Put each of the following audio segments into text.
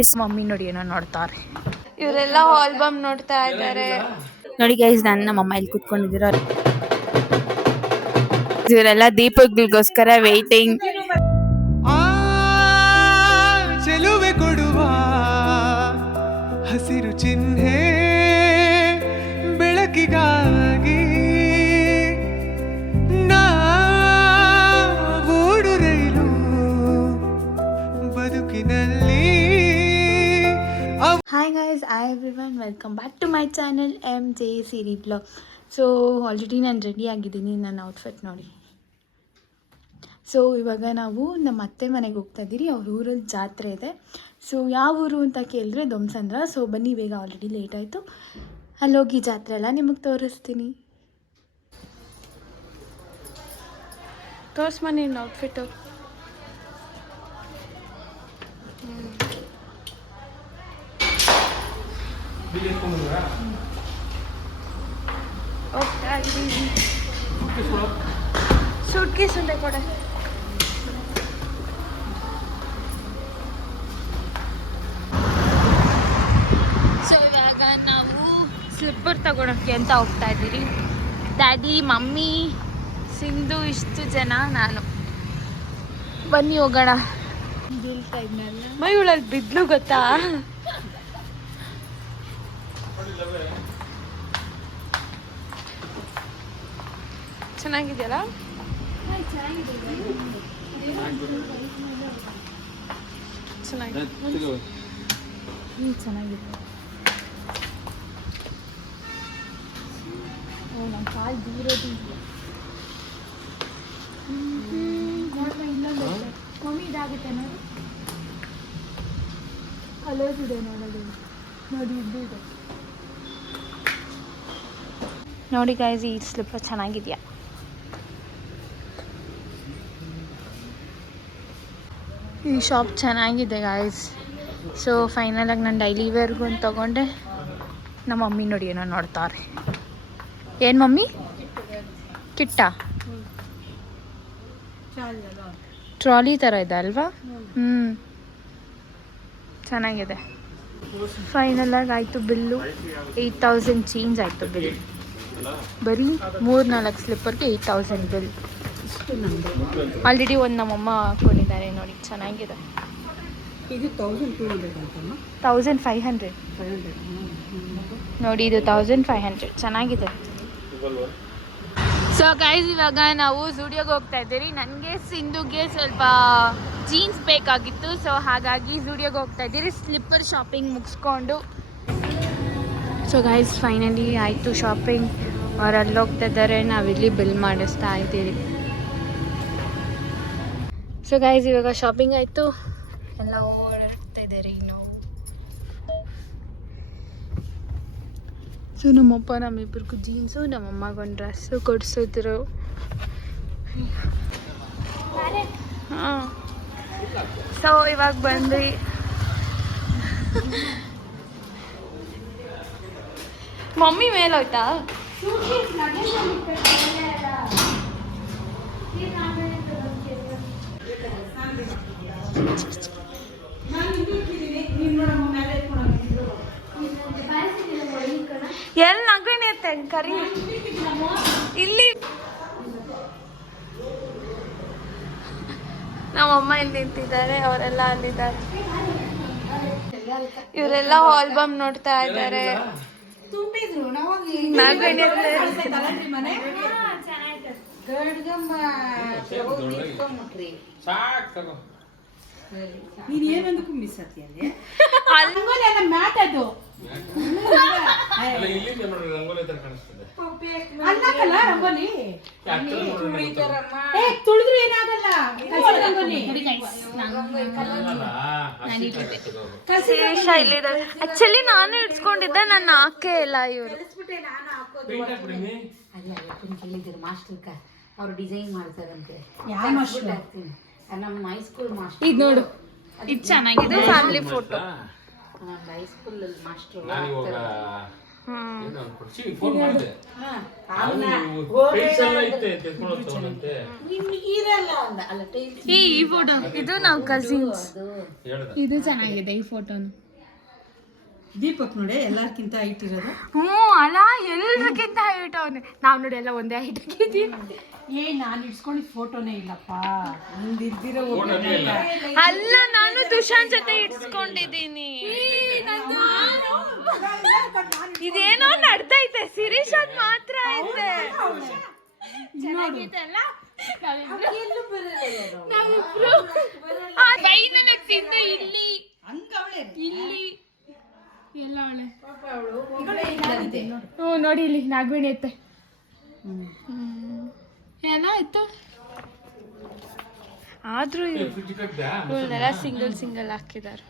S mummy ನೋಡಿ ಏನೋ ನೋಡ್ತಾರೆ. ಇವರೆಲ್ಲ ಆಲ್ಬಮ್ ನೋಡ್ತಾ ಇದ್ದಾರೆ. ನೋಡಿ ಗೈಸ್, ನಮ್ಮಮ್ಮ ಇಲ್ಲಿ ಕುತ್ಕೊಂಡಿದ್ದೀರ. ಇವರೆಲ್ಲ ದೀಪಗಳಿಗೋಸ್ಕರ ವೇಟಿಂಗ್. ಚೆಲುವೆ ಕೊಡುವ ಹಸಿರು ಚಿಹ್ನೆ ಬೆಳಕಿಗಾಗಿ ನಾವೋಡು ರೈಲು ಬದುಕಿನಲ್ಲಿ. Hi guys, hi everyone, welcome back to my channel MJ Siri blog. So already ನಾನು ರೆಡಿ ಆಗಿದ್ದೀನಿ. ನನ್ನ ಔಟ್ಫಿಟ್ ನೋಡಿ. ಸೊ ಇವಾಗ ನಾವು ನಮ್ಮ ಅತ್ತೆ ಮನೆಗೆ ಹೋಗ್ತಾ ಇದ್ದೀರಿ. ಅವ್ರ ಊರಲ್ಲಿ ಜಾತ್ರೆ ಇದೆ. ಸೊ ಯಾವ ಊರು ಅಂತ ಕೇಳಿದ್ರೆ ದೊಮ್ಸಂದ್ರ. ಸೊ ಬನ್ನಿ, ಬೇಗ ಆಲ್ರೆಡಿ ಲೇಟ್ ಆಯಿತು. ಅಲ್ಲೋಗಿ ಜಾತ್ರೆ ಎಲ್ಲ ನಿಮಗೆ ತೋರಿಸ್ತೀನಿ. ತೋರ್ಸ್ಮ ನಿನ್ನ ಔಟ್ಫಿಟ್ಟು. ಹೋಗ್ತಾ ಇದ್ದೀವಿ. ಸೂಟ್ ಕೇಸ್ ಉಂಟೆ ಕೊಡೆ. ಸೊ ಇವಾಗ ನಾವು ಸ್ಲಿಪ್ಪರ್ ತಗೊಳಕ್ಕೆ ಅಂತ ಹೋಗ್ತಾ ಇದ್ದೀರಿ. ಡ್ಯಾಡಿ, ಮಮ್ಮಿ, ಸಿಂಧು, ಇಷ್ಟು ಜನ, ನಾನು. ಬನ್ನಿ ಹೋಗೋಣ. ಮೈ ಉಳಲ್ಲಿ ಬಿದ್ಲು ಗೊತ್ತಾ? ಚೆನ್ನಾಗಿದೆಯಲ್ಲ? ಚೆನ್ನಾಗಿದೆ. ಚೆನ್ನಾಗಿದೆ. ಓ, ನಮ್ಮ ಕಾಲು ದೂರೋದು ನೋಡ್ರ. ಇಲ್ಲೊಂದು ಮಮ್ಮಿ ಇದಾಗುತ್ತೆ ನೋಡಿ. ಕಲರ್ಸ್ ಇದೆ ನೋಡೋದು. ನೋಡಿ, ಇದು ಇದೆ ನೋಡಿ ಗೈಸ್. ಈ ಸ್ಲಿಪ್ಪರ್ ಚೆನ್ನಾಗಿದೆಯಾ? ಈ ಶಾಪ್ ಚೆನ್ನಾಗಿದೆ ಗೈಸ್. ಸೊ ಫೈನಲಾಗಿ ನಾನು ಡೈಲಿ ವೇರ್ಗೂ ಅಂತ ತೊಗೊಂಡೆ. ನಮ್ಮ ಮಮ್ಮಿ ನೋಡಿ ಏನೋ ನೋಡ್ತಾರೆ. ಏನು ಮಮ್ಮಿ? ಕಿಟ್ಟ ಟ್ರಾಲಿ ಥರ ಇದೆ ಅಲ್ವಾ? ಚೆನ್ನಾಗಿದೆ. ಫೈನಲಾಗಿ ಆಯಿತು ಬಿಲ್ಲು. 8000 ಚೇಂಜ್ ಆಯಿತು ಬಿಲ್. ಬರೀ 3-4 ಸ್ಲಿಪ್ಪರ್ಗೆ 8000 ಬಿಲ್. ಆಲ್ರೆಡಿ ಒಂದು ನಮ್ಮಮ್ಮ ಹಾಕ್ಕೊಂಡಿದ್ದಾರೆ ನೋಡಿ. ಚೆನ್ನಾಗಿದೆ. ಇದು 1500 ನೋಡಿ. ಇದು 1500 ಚೆನ್ನಾಗಿದೆ. ಸೊ ಗೈಸ್, ಇವಾಗ ನಾವು ಝೂಡಿಯೋಗೆ ಹೋಗ್ತಾ ಇದ್ದೀರಿ. ನನಗೆ ಸಿಂಧುಗೆ ಸ್ವಲ್ಪ ಜೀನ್ಸ್ ಬೇಕಾಗಿತ್ತು. ಸೊ ಹಾಗಾಗಿ ಝೂಡಿಯೋಗೆ ಹೋಗ್ತಾ ಇದ್ದೀರಿ ಸ್ಲಿಪ್ಪರ್ ಶಾಪಿಂಗ್ ಮುಗಿಸ್ಕೊಂಡು. ಸೊ ಗೈಸ್, ಫೈನಲಿ ಆಯಿತು ಶಾಪಿಂಗ್. ಅವ್ರು ಅಲ್ಲಿ ಹೋಗ್ತಾ ಇದ್ದಾರೆ, ನಾವಿಲ್ಲಿ ಬಿಲ್ ಮಾಡಿಸ್ತಾ ಇದ್ದೀರಿ. ಸೊ ಗೈಸ್, ಇವಾಗ ಶಾಪಿಂಗ್ ಆಯಿತು. ಎಲ್ಲ ಓಡಾಡ್ತಾ ಇದ್ದಾರೆ ನಾವು. ಸೊ ನಮ್ಮಪ್ಪ ನಮ್ಮಿಬ್ಬರಿಗೂ ಜೀನ್ಸು, ನಮ್ಮಮ್ಮಗೊಂದು ಡ್ರೆಸ್ಸು ಕೊಡಿಸಿದ್ರು. ಹಾಂ. ಸೊ ಇವಾಗ ಬಂದ್ವಿ. ಮಮ್ಮಿ ಮೇಲೋಯ್ತಾ? ಎಲ್ಲಿ ನಗಣಿ ಅತ್ತೆ ಕರಿ ಇಲ್ಲಿ. ನಮ್ಮಮ್ಮ ಇಲ್ಲಿ ನಿಂತಿದ್ದಾರೆ, ಅವರೆಲ್ಲ ಅಲ್ಲಿದ್ದಾರೆ. ಇವರೆಲ್ಲ ಆಲ್ಬಮ್ ನೋಡ್ತಾ ಇದ್ದಾರೆ. ನಾಗಣಿ ಅತ್ತೆ ನೀನೇನೊಂದು ಕುಂಬಿಸತಿ ಅಲ್ಲಿ ಮ್ಯಾಟ್ ಅದು ರಂಗೋಲಿ ತುಳಿದ್ರು ಏನಾಗಲ್ಲ. ಆಕ್ಚುಲಿ ನಾನು ಇಡ್ಸ್ಕೊಂಡಿದ್ದೆ, ನನ್ನ ಹಾಕೇ ಇಲ್ಲ ಇವರು. ಮಾಸ್ಟರ್ ಅವ್ರು ಡಿಸೈನ್ ಮಾಡ್ತಾರಂತೆ. ನಮ್ಮ ಹೈಸ್ಕೂಲ್ ಮಾಸ್ಟರ್. ಇದು ನೋಡು, ಇದು ಚೆನ್ನಾಗಿದೆ. Family photo. ಹೈಸ್ಕೂಲ್ ಮಾಸ್ಟರ್ ಇರಲ್ಲ ಅಂದ ಅಲ್ಲ ಟೈಲ್ಸ್ ಈ ಫೋಟೋ ಇದು ನಾವು ಕಸಿನ್ಸ್. ಇದು ಚೆನ್ನಾಗಿದೆ ಈ ಫೋಟೋನು. ದೀಪಕ್ ನೋಡಿ ಎಲ್ಲಾರ್ಕಿಂತ ಹೈಟ್ ಇರೋದು. ಹ್ಞೂ ಅಲ್ಲ, ಎಲ್ರಿಗಿಂತ ಹೈಟ್ ಅವನೇ. ನಾವು ನೋಡಿ ಎಲ್ಲ ಒಂದೇ ಹೈಟ್ ಆಗಿದ್ದೀವಿ. ನಾನು ಇಡ್ಸ್ಕೊಂಡಿದ್ ಫೋಟೋನೇ ಇಲ್ಲಪ್ಪ. ನಿಂದಿದ್ದಿರೋ ಅಲ್ಲ, ನಾನು ದುಶಾಂತ್ ಜೊತೆ ಇಡ್ಸ್ಕೊಂಡಿದ್ದೀನಿ. ಇದೇನೋ ನಡ್ದೈತೆ, ಶಿರೀಶ್ ಅದ್ ಮಾತ್ರ ಐತೆ. ಚೆನ್ನಾಗೈತೆ ಅಲ್ಲ? ನಾವಿಬ್ರು ಇಲ್ಲಿ ಇಲ್ಲಿ ಎಲ್ಲ ಹ್ಞೂ ನೋಡಿ, ಇಲ್ಲಿ ನಾಗವೇಣಿ ಐತೆ. ಎಲ್ಲ ಆಯ್ತು. ಆದ್ರೂ ಇವಳೆಲ್ಲ ಸಿಂಗಲ್ ಸಿಂಗಲ್ ಹಾಕಿದ್ದಾರೆ.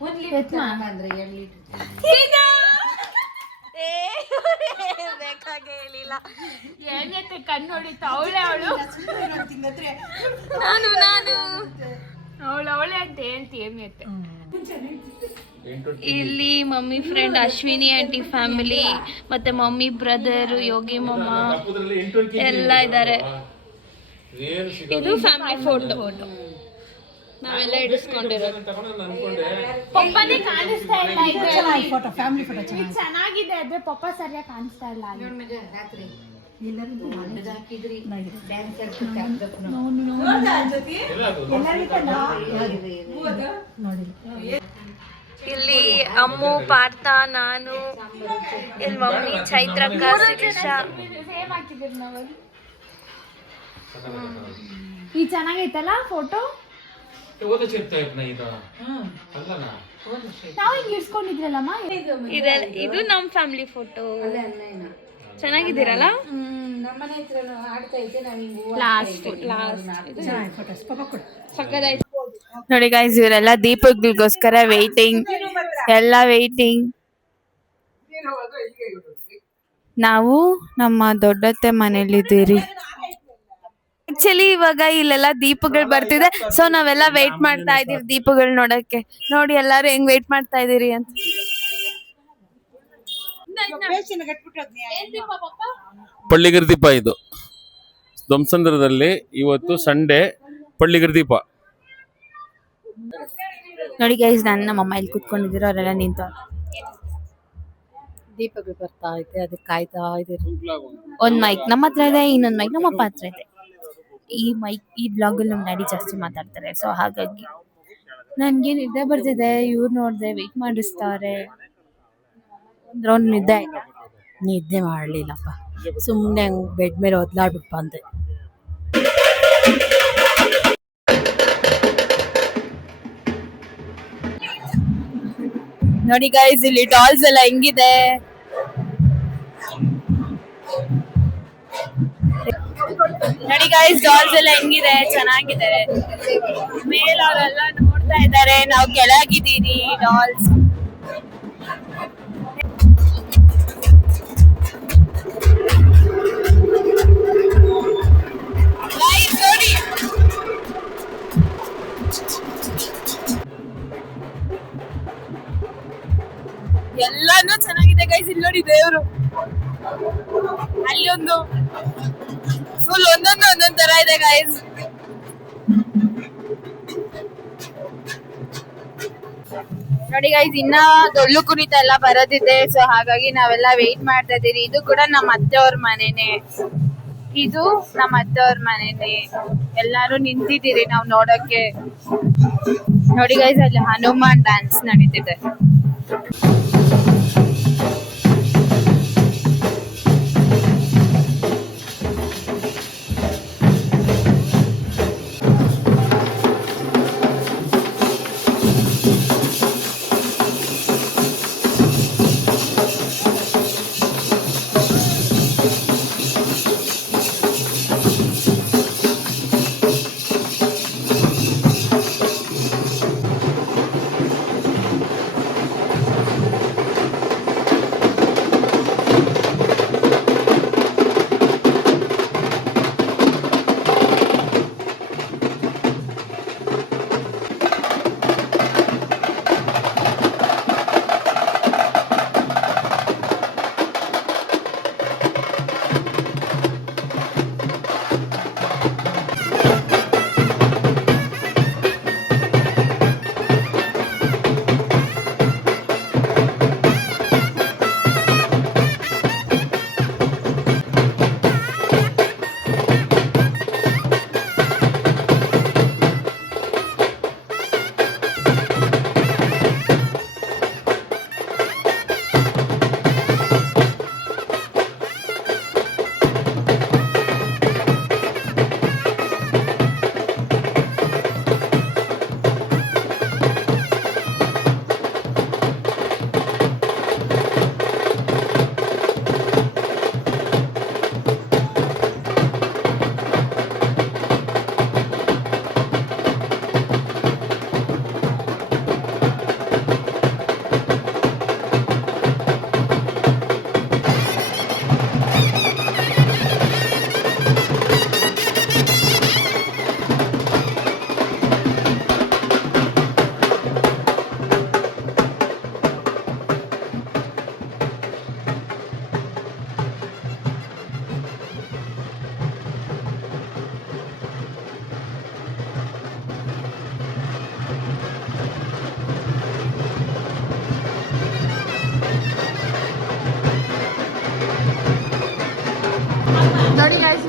ಬೇಕಾಗೆ ಹೇಳಿಲ್ಲ. ಏನೈತೆ ಕಣ್ಣು ಹೊಡಿತ ಅವಳೆ ಅವಳು. ನಾನು ಅವಳೆ ಅಂತ ಹೇಳ್ತಿ ಏಮೈತೆ. ಇಲ್ಲಿ mummy friend Ashwini aunty family, ಮತ್ತೆ ಮಮ್ಮಿ ಬ್ರದರ್ ಯೋಗಿ ಮಮ್ಮ ಎಲ್ಲ ಇದ್ದಾರೆ. ಇದು ಫ್ಯಾಮಿಲಿ ಫೋಟೋ ನಾವೆಲ್ಲ ಇಡಿಸ್ಕೊಂಡಿರೋದು. ಪಪ್ಪನೇ ಕಾಣಿಸ್ತಾ ಇಲ್ಲ. ಫೋಟೋ ಫ್ಯಾಮಿಲಿ ಫೋಟೋ ಇದು ಚೆನ್ನಾಗಿದೆ, ಆದ್ರೆ ಪಪ್ಪ ಸರಿಯಾಗಿ ಕಾಣಿಸ್ತಾ ಇಲ್ಲ. ಇಲ್ಲಿ ಅಮ್ಮು, ಪಾರ್ಥ, ನಾನು, ಇಲ್ಲಿ ಮಮ್ಮಿ, ಚೈತ್ರಕ್ಕ, ಶಿರೀಷ. ಈ ಚೆನ್ನಾಗೈತಲ್ಲ ಫೋಟೋ. ನಾವು ಹಿಂಗೆ ಇಡ್ಸ್ಕೊಂಡಿದ್ರಲ್ಲಮ್ಮ. ಇದು ನಮ್ಮ ಫ್ಯಾಮಿಲಿ ಫೋಟೋ. ಚೆನ್ನಾಗಿದ್ದೀರಲ್ಲ? ನೋಡಿ ಗೈಸ್, ಇವರೆಲ್ಲ ದೀಪಕ್ಗೋಸ್ಕರ ವೇಟಿಂಗ್, ಎಲ್ಲ ವೇಟಿಂಗ್. ನಾವು ನಮ್ಮ ದೊಡ್ಡತ್ತೆ ಮನೇಲಿದ್ದೀರಿ. ಆಕ್ಚುಲಿ ಇವಾಗ ಇಲ್ಲೆಲ್ಲ ದೀಪಗಳು ಬರ್ತಿದೆ, ಸೊ ನಾವೆಲ್ಲ ವೇಟ್ ಮಾಡ್ತಾ ಇದೀವಿ ದೀಪಗಳು ನೋಡಕ್ಕೆ. ನೋಡಿ ಎಲ್ಲಾರು ಹೆಂಗ್ ವೇಟ್ ಮಾಡ್ತಾ ಇದೀರಿ ಅಂತ. ಪಳ್ಳಿಗಿರಿ ದೀಪ ಇದು ಧ್ವಂಸಂದ್ರದಲ್ಲಿ ಇವತ್ತು ಸಂಡೇ ಪಳ್ಳಿಗಿರಿ ದೀಪ. ನೋಡಿ ಗೈಸ್, ನನ್ನ ನಮ್ಮ ಇಲ್ಲಿ ಕುತ್ಕೊಂಡಿದ್ದೀರ, ಅವರೆಲ್ಲ ನಿಂತ ದೀಪಗಳು ಬರ್ತಾ ಐತೆ, ಅದಕ್ಕೆ ಕಾಯ್ತಾ ಇದೀರಿ. ಒಂದ್ ಮೈಕ್ ನಮ್ಮ ಹತ್ರ ಇದೆ, ಇನ್ನೊಂದ್ ಮೈಕ್ ನಮ್ಮ ಅಪ್ಪ ಹತ್ರ ಇದೆ. ಈ ಬ್ಲಾಗ್ ಅಲ್ಲಿ ನಮ್ಮ ಡ್ಯಾಡಿ ಜಾಸ್ತಿ ಮಾತಾಡ್ತಾರೆ, ಸೊ ಹಾಗಾಗಿ ನನ್ಗೆ ನಿದ್ದೆ ಬರ್ತಿದೆ. ಇವ್ರು ನೋಡ್ದೆ ವೇಟ್ ಮಾಡಿಸ್ತಾರೆ. ನಿದ್ದೆ ಮಾಡ್ಲಿಲ್ಲಪ್ಪ, ಸುಮ್ನೆ ಬೆಡ್ ಮೇಲೆ ಒದ್ಲಾಡ್ಬಿಟ್ಟು ಬಂದೆ. ನೋಡಿ ಗೈಸ್, ಇಲ್ಲಿ ಡಾಲ್ಸ್ ಎಲ್ಲ ಹೆಂಗಿದೆ. ನೋಡಿ ಗೈಸ್, ಡಾಲ್ಸ್ ಎಲ್ಲ ಹೆಂಗಿದೆ, ಚೆನ್ನಾಗಿದೆ. ಮೇಲೆ ಅವರೆಲ್ಲ ನೋಡ್ತಾ ಇದ್ದಾರೆ, ನಾವು ಕೆಳಗಿದ್ದೀರಿ. ಡಾಲ್ಸ್ ನೋಡಿ, ಎಲ್ಲಾನು ಚೆನ್ನಾಗಿದೆ ಗೈಸ್. ಇಲ್ಲಿ ನೋಡಿ ದೇವ್ರು, ಅಲ್ಲಿ ಒಂದು ಫುಲ್ ಒಂದೊಂದ್ ತರ ಇದೆ ಗೈಸ್. ನೋಡಿ ಗೈಸ್, ಇನ್ನ ಡೊಳ್ಳು ಕುಣಿತ ಎಲ್ಲ ಬರೋದಿದೆ, ಸೊ ಹಾಗಾಗಿ ನಾವೆಲ್ಲ ವೇಟ್ ಮಾಡ್ತಾ ಇದೀರಿ. ಇದು ಕೂಡ ನಮ್ಮ ಅತ್ತೆಯವ್ರ ಮನೆನೆ, ಇದು ನಮ್ಮ ಅತ್ತೆಯವ್ರ ಮನೆನೆ. ಎಲ್ಲಾರು ನಿಂತಿದ್ದೀರಿ ನಾವು ನೋಡಕ್ಕೆ. ನೋಡಿ ಗೈಸ್, ಅಲ್ಲಿ ಹನುಮಾನ್ ಡ್ಯಾನ್ಸ್ ನಡೀತಿದೆ.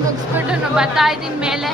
ಮುಗಿಸ್ಬಿಟ್ಟು ಬರ್ತಾ ಇದ್ದೀನಿ ಮೇಲೆ